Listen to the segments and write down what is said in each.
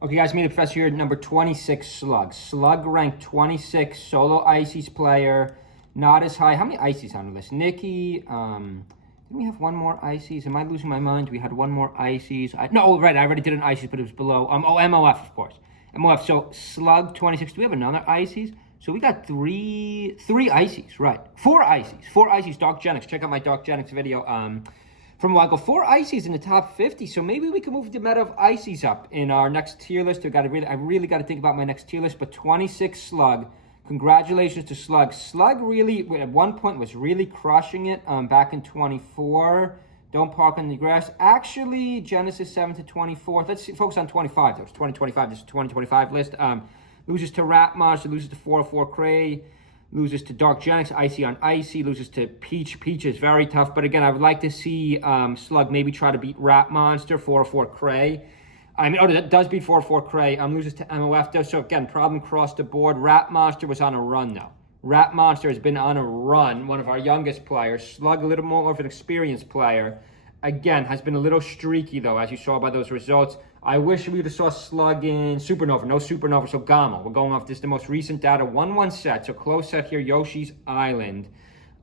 Okay, guys, me the professor here, number 26, SluG. SluG ranked 26, solo Ices player, not as high. How many Ices on the list? Nikki, didn't we have one more Ices? Am I losing my mind? We had one more Ices. No, right, I already did an Ices, but it was below. MOF, of course. MOF, so SluG 26. Do we have another Ices? So we got three Ices, right. Four Ices, Dark Genix. Check out my Dark Genix video. From a while ago, 4 Ices in the top 50, so maybe we can move the meta of Ices up in our next tier list. I really got to think about my next tier list, but 26 SluG. Congratulations to SluG. SluG really, at one point, was really crushing it back in 24. Don't park on the grass. Actually, Genesis 7 to 24. Let's focus on 25. That was 2025. This is a 2025 list. Loses to Rat Monster, loses to 404 Cray. Loses to Dark Genix, Icy on Icy, loses to Peach. Peach is very tough, but again, I would like to see SluG maybe try to beat Rat Monster, 404 Cray. That does beat 404 Cray. Loses to MOF though, so again, problem across the board. Rat Monster was on a run though. Rat Monster has been on a run, one of our youngest players. SluG, a little more of an experienced player. Again, has been a little streaky though, as you saw by those results. I wish we would have saw SluG in Supernova. No Supernova, so Gamma. We're going off this, the most recent data. 1-1 set, so close set here, Yoshi's Island.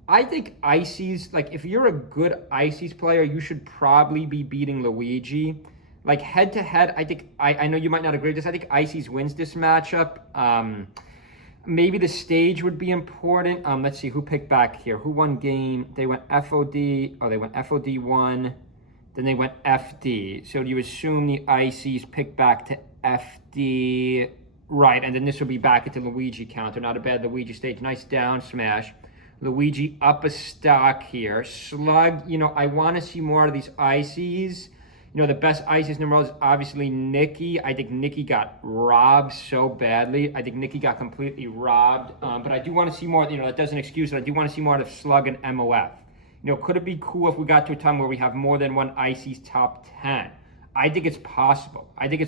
I think Ices, like if you're a good Ices player, you should probably be beating Luigi. Like head to head, I know you might not agree with this. I think Ices wins this matchup. Maybe the stage would be important. Let's see who picked back here. Who won game? They went FOD. Oh, they went FOD 1. Then they went FD. So do you assume the Ices pick back to FD? Right, and then this will be back into Luigi counter. Not a bad Luigi stage. Nice down smash. Luigi up a stock here. SluG, I want to see more of these Ices. The best Ices in the world is obviously Nikki. I think Nikki got robbed so badly. I think Nikki got completely robbed. But I do want to see more. That doesn't excuse it. I do want to see more of SluG and MOF. Could it be cool if we got to a time where we have more than one Ices top 10? I think it's possible. I think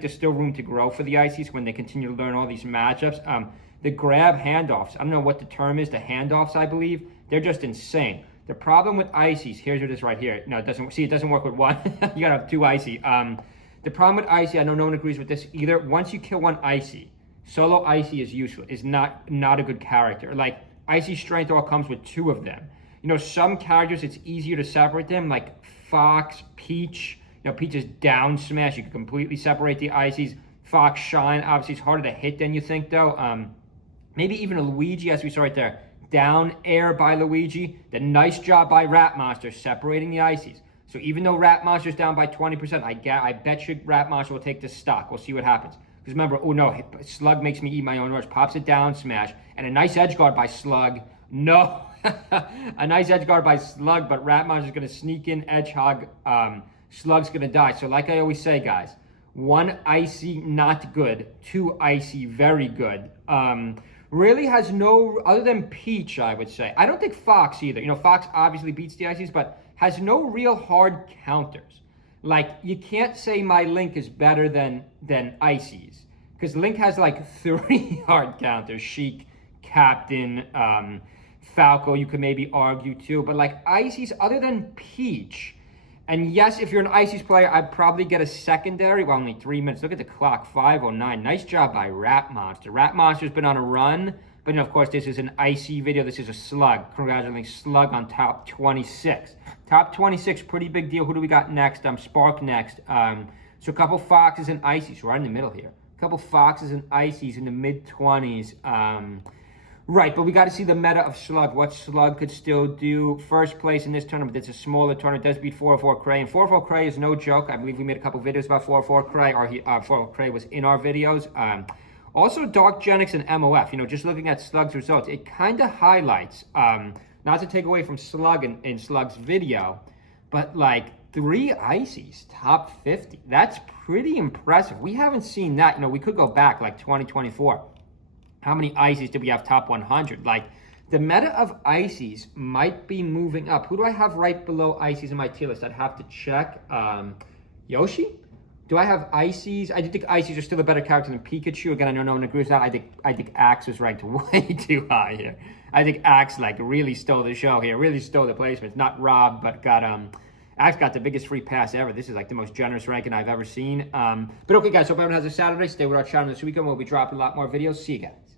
there's still room to grow for the Ices when they continue to learn all these matchups. The grab handoffs, I don't know what the term is, the handoffs, I believe, they're just insane. The problem with Ices, here's what it is right here. No, it doesn't work with one. You gotta have 2 Icy. The problem with Icy, I know no one agrees with this either. Once you kill one Icy, solo Icy is useful, is not a good character. Like, Icy strength all comes with 2 of them. Some characters, it's easier to separate them, like Fox, Peach. Peach is down smash. You can completely separate the Ices. Fox, Shine, obviously it's harder to hit than you think, though. Maybe even a Luigi, as we saw right there. Down air by Luigi. The nice job by Rat Monster separating the Ices. So even though Rat Monster's down by 20%, I bet you Rat Monster will take this stock. We'll see what happens. Because remember, oh no, SluG makes me eat my own words. Pops it down smash. And a nice edge guard by SluG. No. A nice edge guard by SluG, but Rat Monster's going to sneak in, edge hog. SluG's going to die. So like I always say, guys, 1 Icy, not good. 2 Icy, very good. Really has no, other than Peach, I would say. I don't think Fox either. Fox obviously beats the Ices, but has no real hard counters. Like, you can't say my Link is better than Ices. Because Link has like 3 hard counters. Sheik, Captain, Falco, you could maybe argue too. But like Ices, other than Peach, and yes, if you're an Ices player, I'd probably get a secondary. Well, only 3 minutes. Look at the clock, 5:09. Nice job by Rat Monster. Rat Monster's been on a run. But of course, this is an Icy video. This is a SluG. Congratulations, SluG on top 26. Top 26, pretty big deal. Who do we got next? Spark next. So a couple Foxes and Ices right in the middle here. A couple Foxes and Ices in the mid-20s. Right, but we got to see the meta of SluG, what SluG could still do. First place in this tournament, it's a smaller tournament, does beat 404 Cray, and 404 Cray is no joke. I believe we made a couple videos about 404 Cray, or 404 Cray was in our videos. Also, Dark Genix and MOF, just looking at SluG's results, it kind of highlights, not to take away from SluG in SluG's video, but like 3 Ices, top 50. That's pretty impressive. We haven't seen that. We could go back like 2024. How many Ices did we have top 100? Like, the meta of Ices might be moving up. Who do I have right below Ices in my tier list? I'd have to check. Yoshi? Do I have Ices? I do think Ices are still a better character than Pikachu. Again, I know no one agrees with that. I think Axe was ranked way too high here. I think Axe, like, really stole the show here. Really stole the placements. Not robbed, but got I've got the biggest free pass ever. This is like the most generous ranking I've ever seen. But okay, guys, hope everyone has a Saturday. Stay with our channel this weekend. We'll be dropping a lot more videos. See you guys.